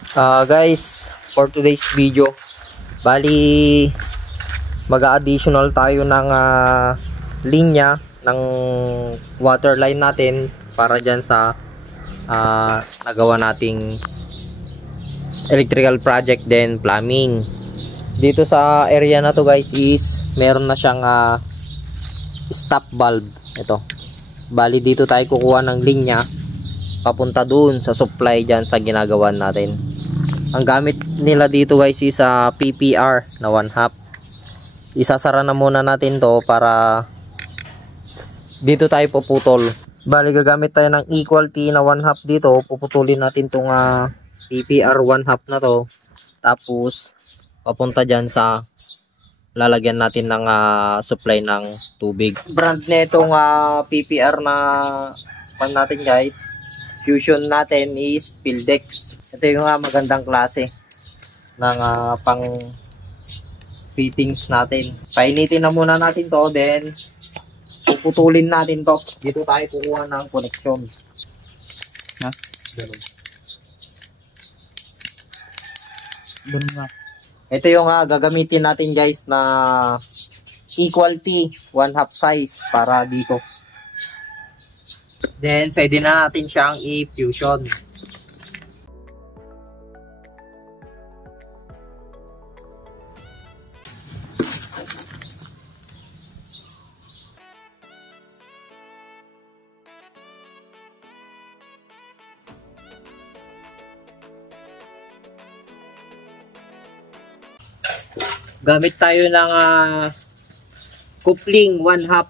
Guys, for today's video, bali mag-additional tayo ng linya ng water line natin para dyan sa nagawa nating electrical project then plumbing. Dito sa area na to guys is meron na siyang stop valve. Ito, bali dito tayo kukuha ng linya papunta dun sa supply dyan sa ginagawa natin. Ang gamit nila dito guys is PPR na 1/2. Isasara na muna natin to para dito tayo puputol. Bali gagamit tayo ng equal T na 1/2 dito. Puputulin natin tong PPR 1/2 na to. Tapos papunta dyan sa lalagyan natin ng supply ng tubig. Brand na itong PPR na pan natin guys. Fusion natin is Pildex. Ito yung magandang klase ng pang fittings natin. Painitin na muna natin to, then puputulin natin to. Dito tayo kukuha ng connection. Ganun nga. Ito yung gagamitin natin guys na equal T 1/2 size para dito. Then pwede na natin siyang i-fusion. Gamit tayo ng coupling 1/2.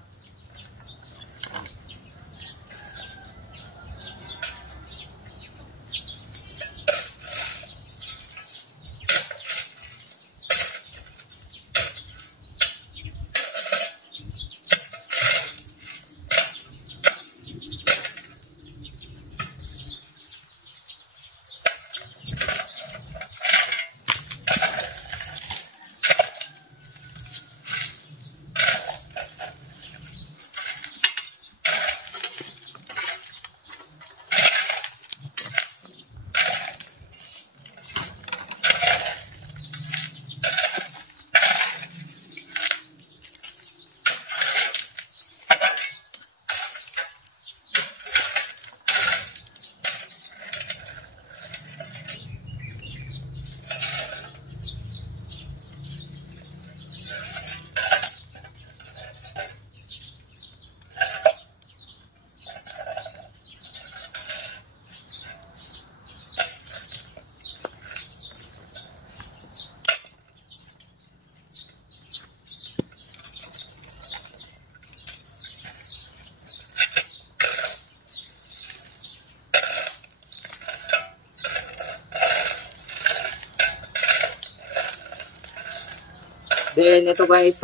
Then ito guys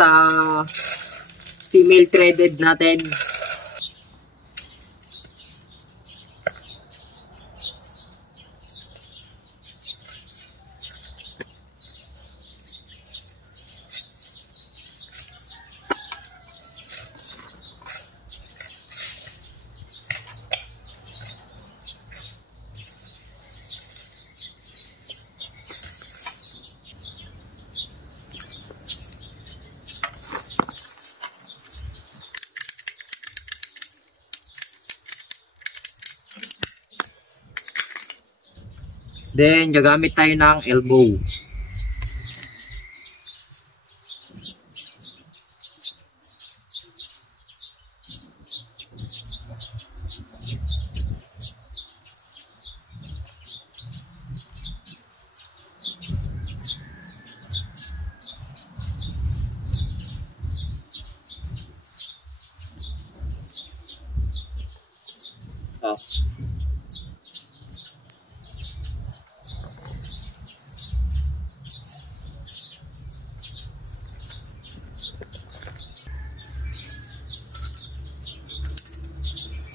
female threaded natin. Then gagamit tayo ng elbow.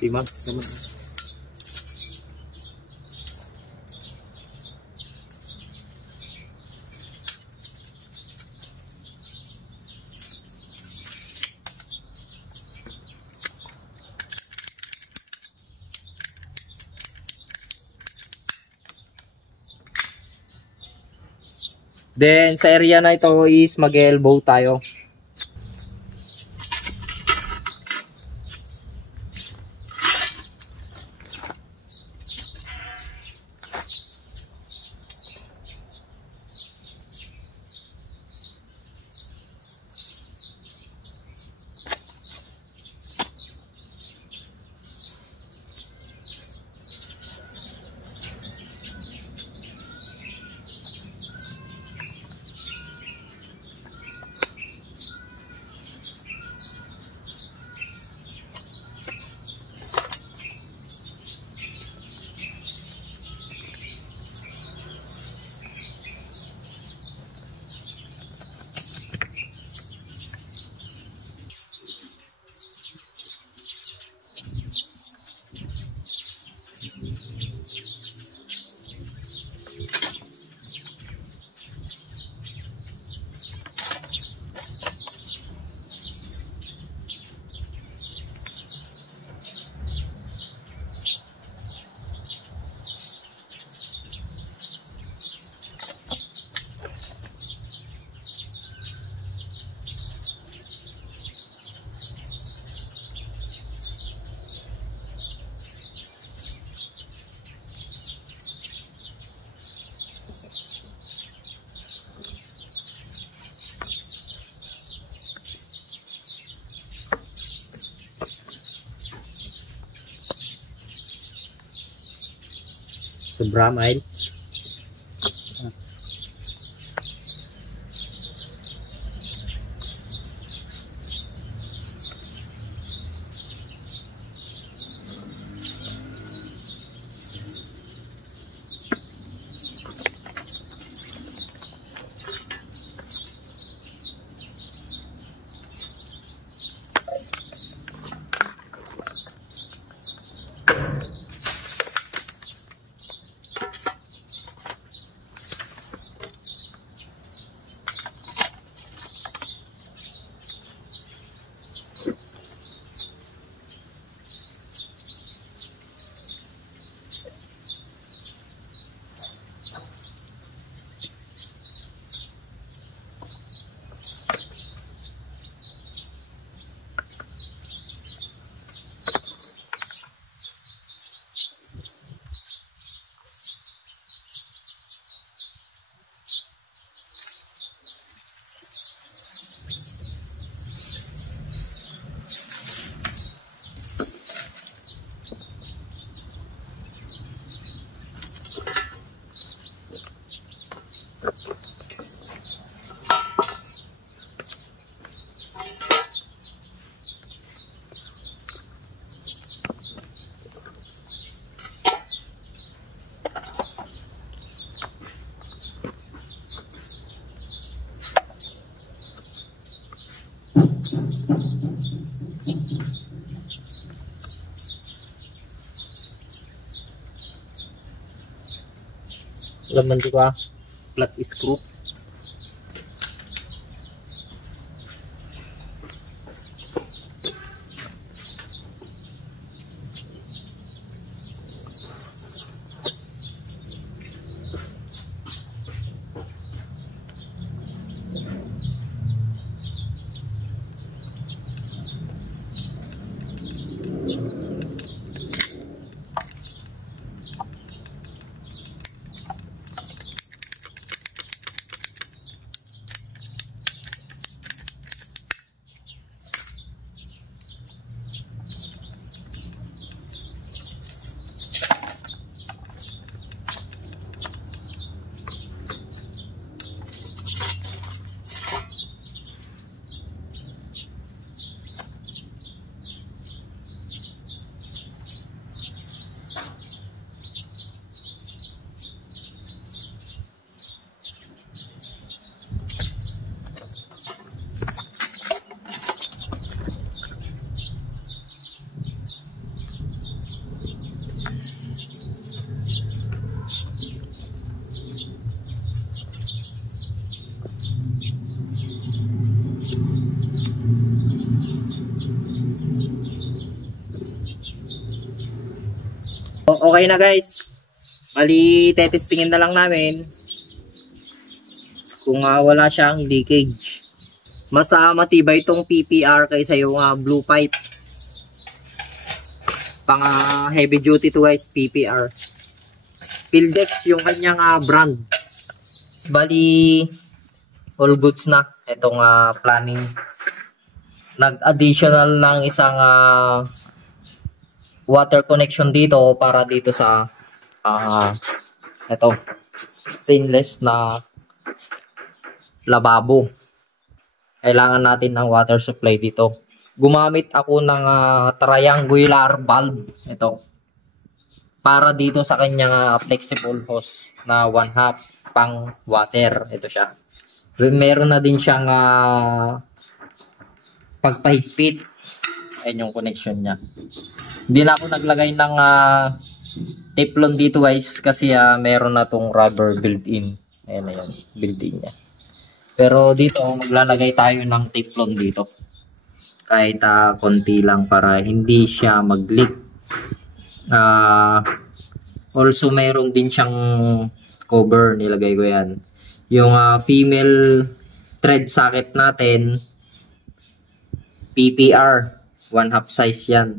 Si ma'am, naman. Then sa area na ito is mag-elbow tayo. Sobra mile. Laman juga flat screw. Okay na guys. Bali, tetestingin na lang namin. kung wala siyang leakage. Mas matibay itong PPR kaysa yung blue pipe. Pang heavy duty to guys, PPR. Pildex yung kanyang brand. Bali, all goods na. Itong planning. Nag-additional ng isang water connection dito para dito sa ito, stainless na lababo. Kailangan natin ng water supply dito. Gumamit ako ng triangular valve. Ito. Para dito sa kanyang flexible hose na 1/2 pang water. Ito siya. Meron na din siyang pagpahigpit. Ayan yung connection niya. Hindi na ako naglagay ng teflon dito guys kasi meron na tong rubber built-in. Ayan na yun. Built-in niya. Pero dito maglalagay tayo ng teflon dito. Kahit konti lang para hindi siya mag-leak. Also mayroon din siyang cover, nilagay ko yan. Yung female thread socket natin, PPR 1/2 size yan.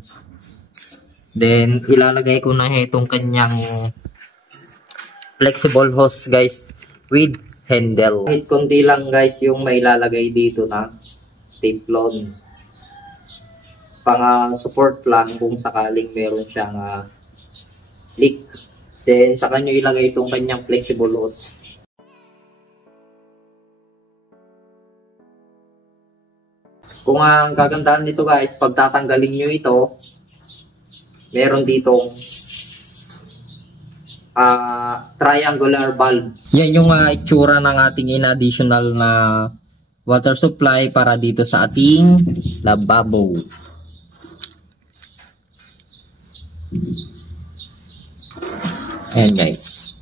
Then ilalagay ko na itong kanyang flexible hose guys with handle. Kahit konti lang guys yung may ilalagay dito na teflon. Pang support lang kung sakaling meron siyang leak. Then saka nyo ilagay itong kanyang flexible hose. Kung ang kagandahan nito guys, pag tatanggalin nyo ito, meron ditong triangular valve. Yan yung itsura ng ating in-additional na water supply para dito sa ating lababo. Ayan guys.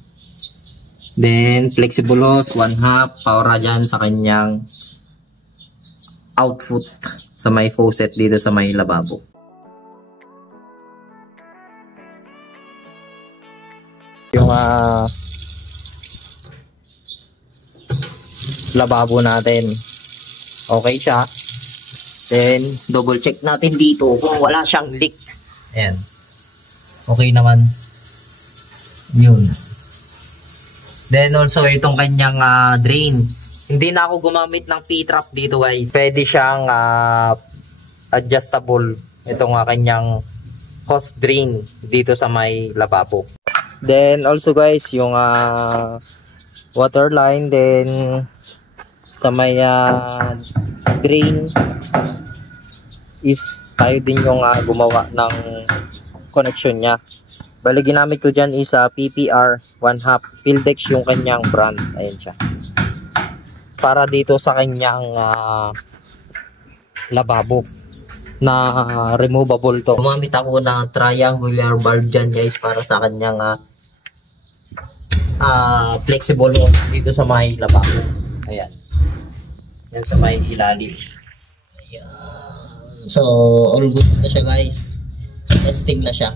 Then flexible hose 1/2 para dyan sa kanyang output sa may faucet dito sa may lababo. Yung lababo natin okay siya. Then double check natin dito kung wala siyang leak. Ayan. Okay naman. Yun. Then also itong kanyang drain. Hindi na ako gumamit ng P-trap dito guys. Pwede siyang adjustable. Itong kanyang hose drain dito sa may lababo. Then also guys yung water line then sa may drain is tayo din yung gumawa ng connection niya. Bali ginamit ko dyan is PPR 1/2 Pildex yung kanyang brand. Ayan siya. Para dito sa kanyang lababo na removable to. Gumamit ako ng triangular valve dyan guys para sa kanyang flexible dito sa may lababo. Ayan. Yan sa may ilalim. Ayan. So all good na siya guys. Testing na siya.